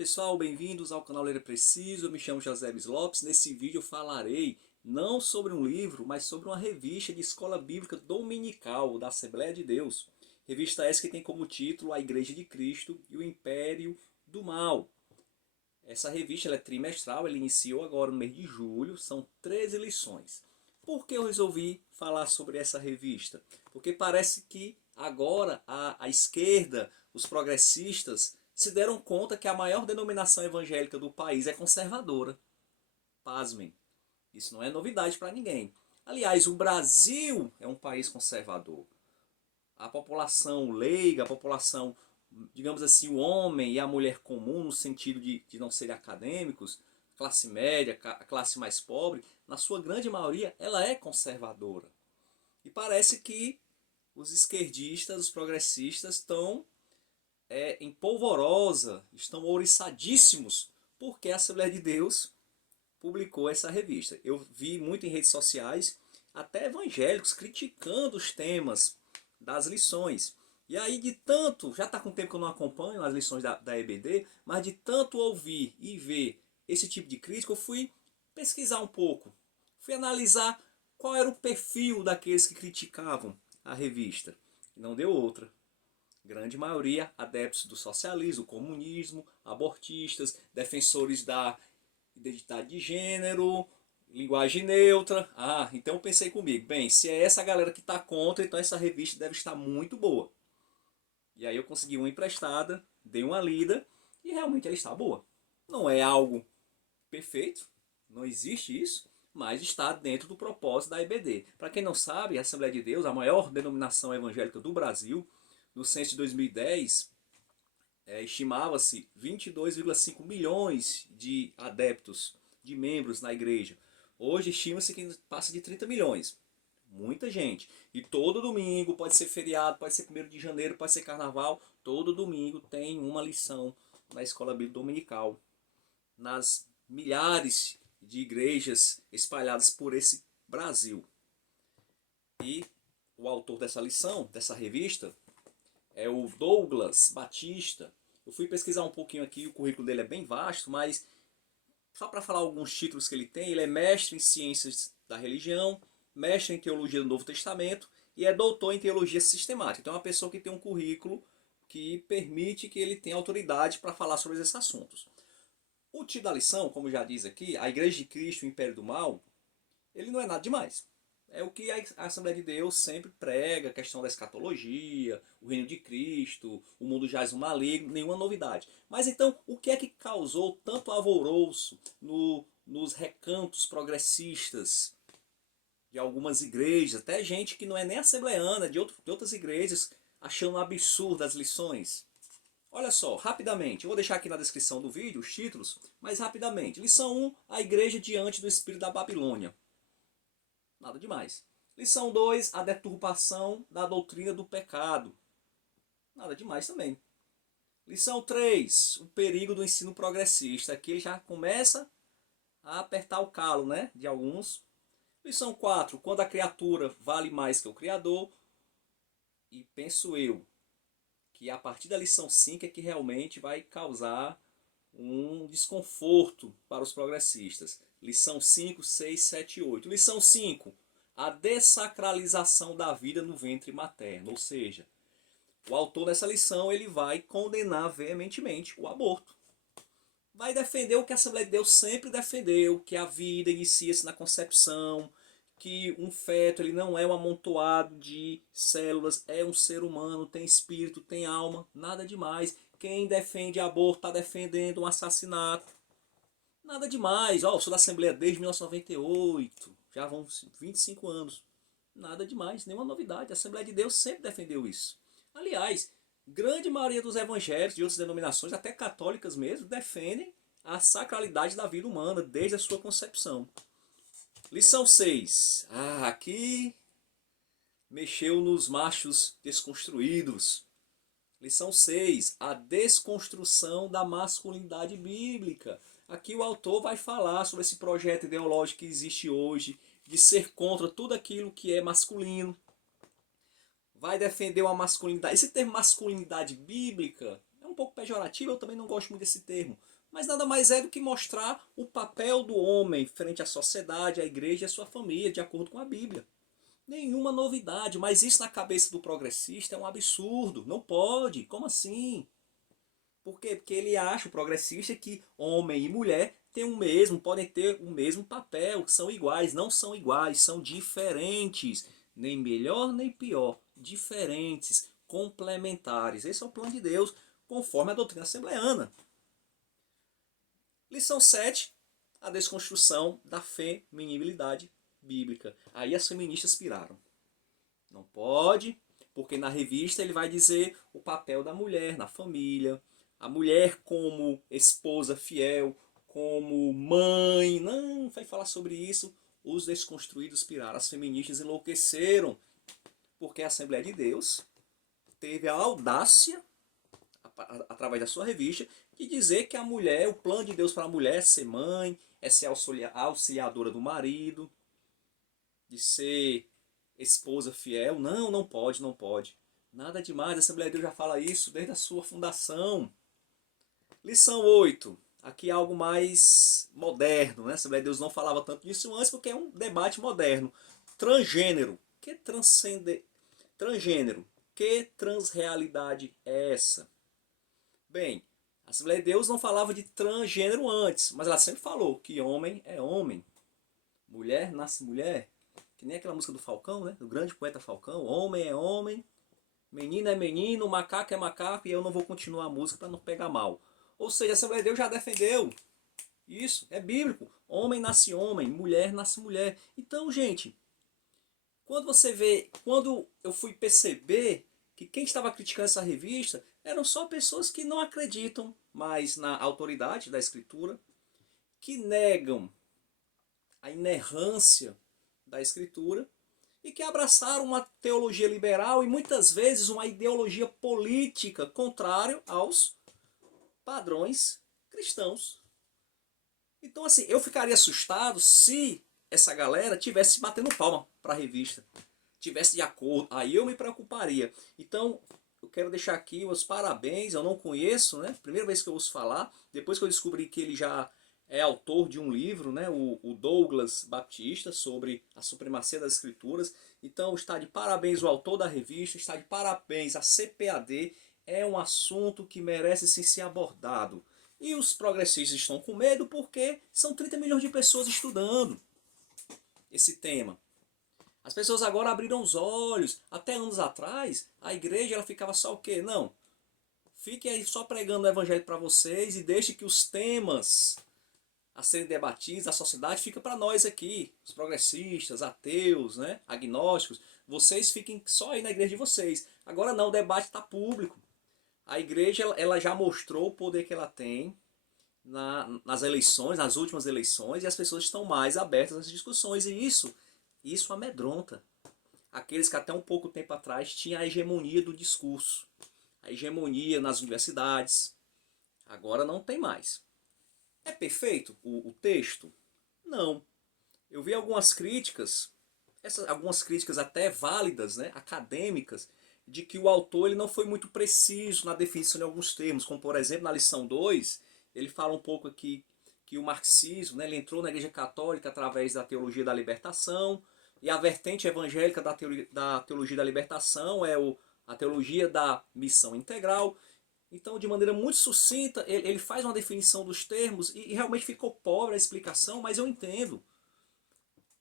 pessoal, bem-vindos ao canal Ler é Preciso. Eu me chamo José Lopes. Nesse vídeo eu falarei não sobre um livro, mas sobre uma revista de escola bíblica dominical da Assembleia de Deus. Revista essa que tem como título A Igreja de Cristo e o Império do Mal. Essa revista ela é trimestral, ela iniciou agora no mês de julho, são 13 lições. Por que eu resolvi falar sobre essa revista? Porque parece que agora a esquerda, os progressistas, se deram conta que a maior denominação evangélica do país é conservadora. Pasmem, isso não é novidade para ninguém. Aliás, o Brasil é um país conservador. A população leiga, a população, digamos assim, o homem e a mulher comum, no sentido de não serem acadêmicos, classe média, a classe mais pobre, na sua grande maioria, ela é conservadora. E parece que os esquerdistas, os progressistas estão em polvorosa, estão ouriçadíssimos, porque a Assembleia de Deus publicou essa revista. Eu vi muito em redes sociais, até evangélicos criticando os temas das lições. E aí de tanto, já está com tempo que eu não acompanho as lições da EBD, mas de tanto ouvir e ver esse tipo de crítica, eu fui pesquisar um pouco. Fui analisar qual era o perfil daqueles que criticavam a revista. E não deu outra. Grande maioria adeptos do socialismo, comunismo, abortistas, defensores da identidade de gênero, linguagem neutra. Então eu pensei comigo, bem, se é essa galera que está contra, então essa revista deve estar muito boa. E aí eu consegui uma emprestada, dei uma lida e realmente ela está boa. Não é algo perfeito, não existe isso, mas está dentro do propósito da EBD. Para quem não sabe, a Assembleia de Deus, a maior denominação evangélica do Brasil, no censo de 2010, estimava-se 22,5 milhões de adeptos, de membros na igreja. Hoje estima-se que passa de 30 milhões. Muita gente. E todo domingo, pode ser feriado, pode ser 1º de janeiro, pode ser carnaval, todo domingo tem uma lição na escola bíblica dominical. Nas milhares de igrejas espalhadas por esse Brasil. E o autor dessa lição, dessa revista, é o Douglas Batista. Eu fui pesquisar um pouquinho aqui, o currículo dele é bem vasto, mas só para falar alguns títulos que ele tem, ele é mestre em ciências da religião, mestre em teologia do Novo Testamento e é doutor em teologia sistemática. Então é uma pessoa que tem um currículo que permite que ele tenha autoridade para falar sobre esses assuntos. O título da lição, como já diz aqui, a Igreja de Cristo, o Império do Mal, ele não é nada demais. É o que a Assembleia de Deus sempre prega, a questão da escatologia, o reino de Cristo, o mundo jaz no maligno, nenhuma novidade. Mas então, o que é que causou tanto alvoroço nos recantos progressistas de algumas igrejas, até gente que não é nem assembleana, de outras igrejas, achando um absurdo as lições? Olha só, rapidamente, eu vou deixar aqui na descrição do vídeo os títulos, mas rapidamente. Lição 1, a igreja diante do espírito da Babilônia. Nada demais. Lição 2, a deturpação da doutrina do pecado. Nada demais também. Lição 3, o perigo do ensino progressista. Aqui ele já começa a apertar o calo, né, de alguns. Lição 4, quando a criatura vale mais que o Criador. E penso eu que a partir da lição 5 é que realmente vai causar um desconforto para os progressistas. Lição 5, 6, 7 e 8. Lição 5, a dessacralização da vida no ventre materno. Ou seja, o autor dessa lição ele vai condenar veementemente o aborto. Vai defender o que a Assembleia de Deus sempre defendeu, que a vida inicia-se na concepção, que um feto ele não é um amontoado de células, é um ser humano, tem espírito, tem alma, nada demais. Quem defende aborto está defendendo um assassinato. Nada demais. Eu sou da Assembleia desde 1998, já vão 25 anos. Nada demais, nenhuma novidade. A Assembleia de Deus sempre defendeu isso. Aliás, grande maioria dos evangélicos de outras denominações, até católicas mesmo, defendem a sacralidade da vida humana desde a sua concepção. Lição 6. Aqui mexeu nos machos desconstruídos. Lição 6. A desconstrução da masculinidade bíblica. Aqui o autor vai falar sobre esse projeto ideológico que existe hoje, de ser contra tudo aquilo que é masculino. Vai defender uma masculinidade. Esse termo masculinidade bíblica é um pouco pejorativo, eu também não gosto muito desse termo. Mas nada mais é do que mostrar o papel do homem frente à sociedade, à igreja e à sua família, de acordo com a Bíblia. Nenhuma novidade, mas isso na cabeça do progressista é um absurdo. Não pode. Como assim? Por quê? Porque ele acha, o progressista, que homem e mulher têm o mesmo, podem ter o mesmo papel, são iguais. Não são iguais, são diferentes. Nem melhor nem pior. Diferentes, complementares. Esse é o plano de Deus, conforme a doutrina assembleana. Lição 7, a desconstrução da feminibilidade bíblica. Aí as feministas piraram. Não pode, porque na revista ele vai dizer o papel da mulher na família, a mulher como esposa fiel, como mãe. Não vai falar sobre isso. Os desconstruídos piraram. As feministas enlouqueceram, porque a Assembleia de Deus teve a audácia, através da sua revista, de dizer que a mulher, o plano de Deus para a mulher é ser mãe, é ser auxiliadora do marido, de ser esposa fiel. Não, não pode, não pode. Nada demais, a Assembleia de Deus já fala isso desde a sua fundação. Lição 8. Aqui é algo mais moderno, né? A Assembleia de Deus não falava tanto disso antes porque é um debate moderno. Transgênero. Que transcende... Transgênero. Que transrealidade é essa? Bem, a Assembleia de Deus não falava de transgênero antes, mas ela sempre falou que homem é homem, mulher nasce mulher, que nem aquela música do Falcão, né? Do grande poeta Falcão, homem é homem, menino é menino, macaco é macaco, e eu não vou continuar a música para não pegar mal. Ou seja, a Assembleia de Deus já defendeu isso, é bíblico. Homem nasce homem, mulher nasce mulher. Então, gente, quando eu fui perceber que quem estava criticando essa revista eram só pessoas que não acreditam mais na autoridade da Escritura, que negam a inerrância da Escritura e que abraçaram uma teologia liberal e muitas vezes uma ideologia política contrária aos padrões cristãos. Então, assim, eu ficaria assustado se essa galera tivesse batendo palma para a revista, tivesse de acordo, aí eu me preocuparia. Então, eu quero deixar aqui os parabéns, eu não conheço, né? Primeira vez que eu ouço falar, depois que eu descobri que ele já é autor de um livro, né? O Douglas Baptista, sobre a supremacia das escrituras. Então, está de parabéns o autor da revista, está de parabéns a CPAD, é um assunto que merece sim ser abordado. E os progressistas estão com medo porque são 30 milhões de pessoas estudando esse tema. As pessoas agora abriram os olhos. Até anos atrás, a igreja ela ficava só o quê? Não. Fique aí só pregando o evangelho para vocês e deixe que os temas a serem debatidos, a sociedade fica para nós aqui, os progressistas, ateus, né, agnósticos. Vocês fiquem só aí na igreja de vocês. Agora não, o debate está público. A igreja ela já mostrou o poder que ela tem nas eleições, nas últimas eleições, e as pessoas estão mais abertas às discussões. E isso amedronta aqueles que até um pouco tempo atrás tinham a hegemonia do discurso, a hegemonia nas universidades. Agora não tem mais. É perfeito o texto? Não. Eu vi algumas críticas, algumas críticas até válidas, né, acadêmicas, de que o autor ele não foi muito preciso na definição de alguns termos, como por exemplo na lição 2, ele fala um pouco aqui que o marxismo, né, ele entrou na Igreja Católica através da teologia da libertação, e a vertente evangélica da teologia da libertação é a teologia da missão integral. Então, de maneira muito sucinta, ele faz uma definição dos termos e realmente ficou pobre a explicação, mas eu entendo.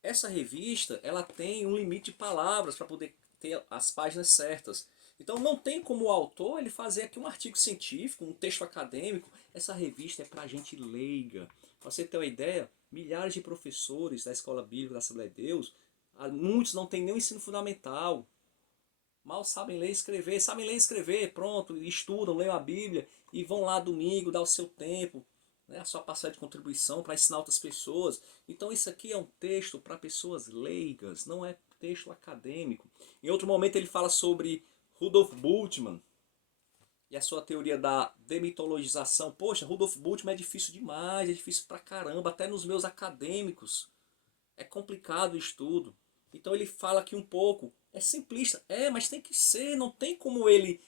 Essa revista ela tem um limite de palavras para poder ter as páginas certas. Então não tem como o autor ele fazer aqui um artigo científico, um texto acadêmico. Essa revista é para gente leiga. Para você ter uma ideia, milhares de professores da Escola Bíblica da Assembleia de Deus, muitos não têm nem o ensino fundamental. Mal sabem ler e escrever, pronto, estudam, leem a Bíblia e vão lá domingo, dar o seu tempo, né, a sua parcela de contribuição para ensinar outras pessoas. Então isso aqui é um texto para pessoas leigas, não é texto acadêmico. Em outro momento ele fala sobre Rudolf Bultmann e a sua teoria da demitologização. Poxa, Rudolf Bultmann é difícil demais, é difícil pra caramba, até nos meus acadêmicos. É complicado o estudo. Então ele fala aqui um pouco, é simplista, mas tem que ser, não tem como ele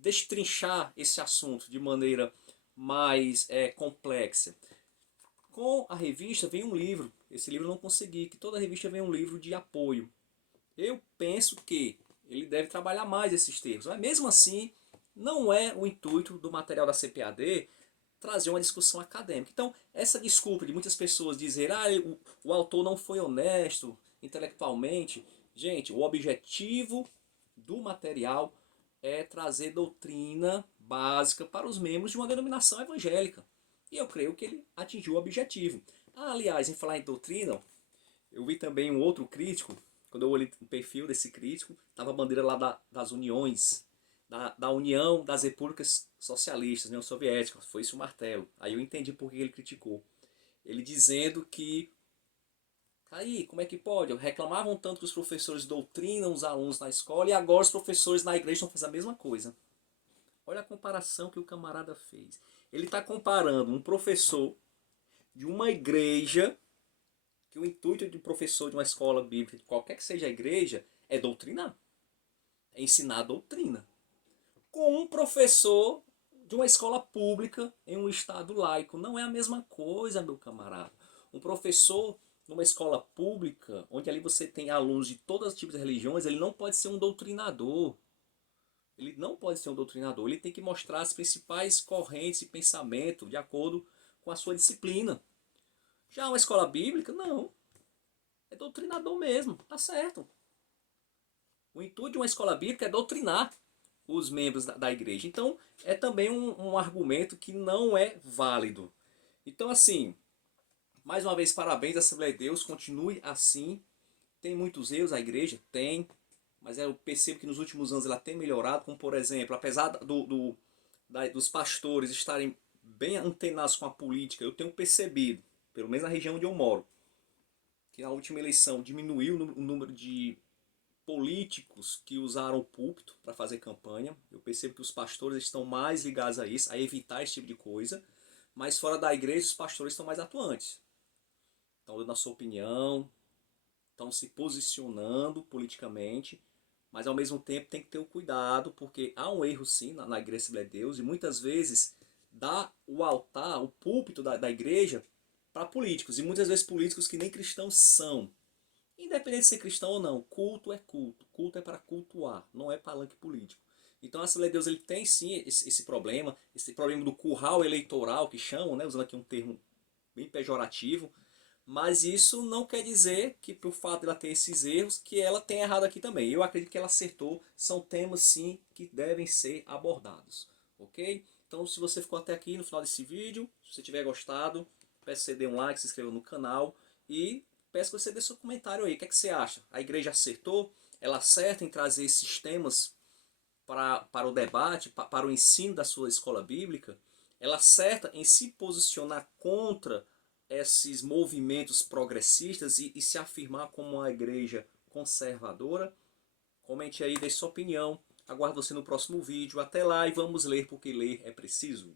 destrinchar esse assunto de maneira mais complexa. Com a revista vem um livro. Esse livro eu não consegui, que toda revista vem um livro de apoio. Eu penso que ele deve trabalhar mais esses termos, mas mesmo assim não é o intuito do material da CPAD trazer uma discussão acadêmica. Então, essa desculpa de muitas pessoas dizer o autor não foi honesto intelectualmente, gente, o objetivo do material é trazer doutrina básica para os membros de uma denominação evangélica. E eu creio que ele atingiu o objetivo. Aliás, em falar em doutrina, eu vi também um outro crítico, quando eu olhei o perfil desse crítico, estava a bandeira lá das uniões, da União das Repúblicas Socialistas, União Soviética, foi isso o martelo. Aí eu entendi por que ele criticou. Ele dizendo que, aí, como é que pode? Reclamavam tanto que os professores doutrinam os alunos na escola e agora os professores na igreja estão fazendo a mesma coisa. Olha a comparação que o camarada fez. Ele está comparando um professor de uma igreja, que o intuito de um professor de uma escola bíblica, de qualquer que seja a igreja, é doutrinar. É ensinar a doutrina. Com um professor de uma escola pública em um estado laico. Não é a mesma coisa, meu camarada. Um professor numa escola pública, onde ali você tem alunos de todos os tipos de religiões, ele não pode ser um doutrinador. Ele não pode ser um doutrinador. Ele tem que mostrar as principais correntes de pensamento de acordo com a sua disciplina. Já uma escola bíblica, não. É doutrinador mesmo, tá certo. O intuito de uma escola bíblica é doutrinar os membros da igreja. Então, é também um argumento que não é válido. Então, assim, mais uma vez, parabéns à Assembleia de Deus, continue assim. Tem muitos erros a igreja? Tem. Mas eu percebo que nos últimos anos ela tem melhorado, como por exemplo, apesar dos pastores estarem bem antenados com a política, eu tenho percebido, pelo menos na região onde eu moro, que na última eleição diminuiu o número de políticos que usaram o púlpito para fazer campanha. Eu percebo que os pastores estão mais ligados a isso, a evitar esse tipo de coisa. Mas fora da igreja, os pastores estão mais atuantes. Estão dando a sua opinião, estão se posicionando politicamente, mas ao mesmo tempo tem que ter o cuidado, porque há um erro sim na igreja Assembleia de Deus, e muitas vezes dá o altar, o púlpito da igreja para políticos, e muitas vezes políticos que nem cristãos são. Independente de ser cristão ou não, culto é culto. Culto é para cultuar, não é palanque político. Então a Assembleia de Deus ele tem sim esse problema do curral eleitoral que chamam, né, usando aqui um termo bem pejorativo, mas isso não quer dizer que por fato de ela ter esses erros, que ela tem errado aqui também. Eu acredito que ela acertou, são temas sim que devem ser abordados, ok? Então se você ficou até aqui no final desse vídeo, se você tiver gostado, peço que você dê um like, se inscreva no canal e peço que você dê seu comentário aí. O que é que você acha? A igreja acertou? Ela acerta em trazer esses temas para o debate, para o ensino da sua escola bíblica? Ela acerta em se posicionar contra esses movimentos progressistas e se afirmar como uma igreja conservadora? Comente aí, dê sua opinião. Aguardo você no próximo vídeo. Até lá e vamos ler, porque ler é preciso.